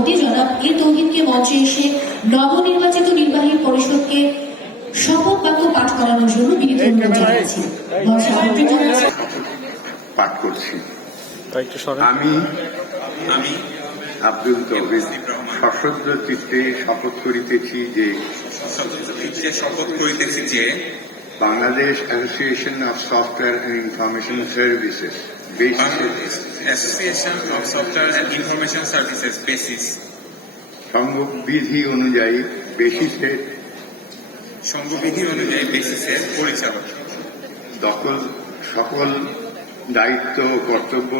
সভাপতি জনাব তৌহিদকে মঞ্চে এসে নবনির্বাচিত নির্বাহী পরিষদকে শপথ বাক্য পাঠ করানোর জন্য বিনীত অনুরোধ জানাচ্ছি। পাঠ করছি। আমি আব্দুল তৌহিদ সশ্রদ্ধ চিত্তে শপথ করিতেছি যে Bangladesh Association of Software and Information Services সংবিধি অনুযায়ী বেসিসের পরিচালক সকল দায়িত্ব ও কর্তব্য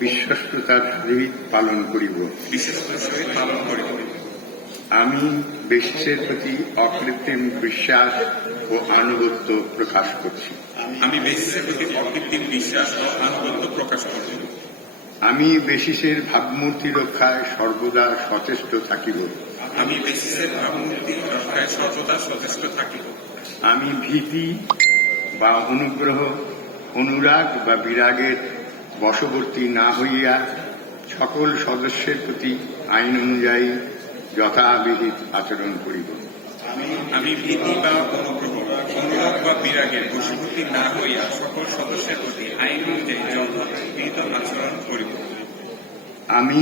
বিশ্বস্ততার সহিত পালন করিব। আমি বেসিসের প্রতি অকৃত্রিম বিশ্বাস ও আনুগত্য প্রকাশ করছি। আমি বেসিসের ভাবমূর্তি রক্ষায় সর্বদা সচেষ্ট থাকিব। আমি ভীতি বা অনুরাগ বা বিরাগের বশবর্তী না হইয়া সকল সদস্যের প্রতি আইন অনুযায়ী যথাবিহিত আচরণ করিব। আমি ভীতি বা অনুরাগ বা বিরাগের বশবর্তী না হইয়া সকল সদস্যের প্রতি আইন অনুযায়ী যথাবিহিত আচরণ করিব। আমি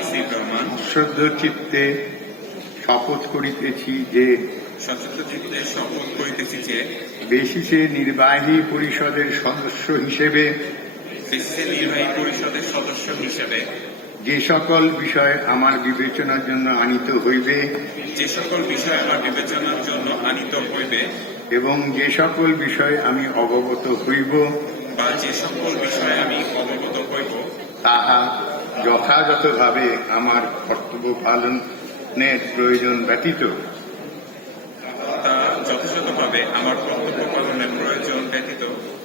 আসিফ রহমান শ্রদ্ধ চিত্তে শপথ করিতেছি যে বেসিসের নির্বাহী পরিষদের সদস্য হিসেবে যে সকল বিষয় আমার বিবেচনার জন্য আনিত হইবে এবং যে সকল বিষয়ে আমি অবগত হইব তাহা যথাযথভাবে আমার কর্তব্য পালনের প্রয়োজন ব্যতীত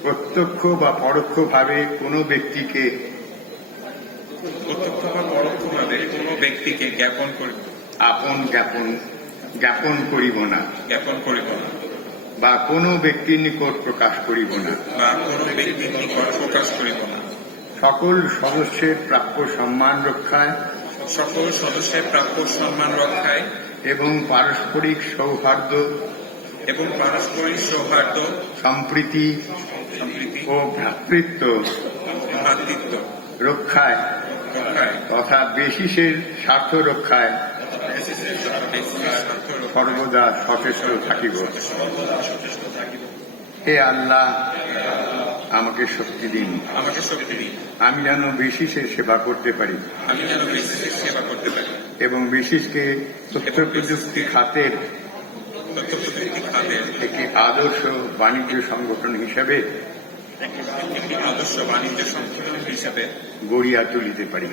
প্রত্যক্ষ বা পরোক্ষভাবে কোনো ব্যক্তিকে জ্ঞাপন করিব না বা কোনো ব্যক্তির নিকট প্রকাশ করিব না সকল সদস্যের প্রাপ্য সম্মান রক্ষায় এবং পারস্পরিক সৌহার্দ্য সম্প্রীতি ও ভ্রাতৃত্ব রক্ষায় তথা বেসিসের স্বার্থ রক্ষায় সর্বদা সচেষ্ট থাকিব। হে আল্লাহ, আমাকে শক্তি দিন, আমি যেন বেসিসের সেবা করতে পারি এবং বেসিসকে তথ্য প্রযুক্তি খাতের একটি আদর্শ বাণিজ্য সংগঠন হিসাবে গড়িয়া তুলিতে পারি।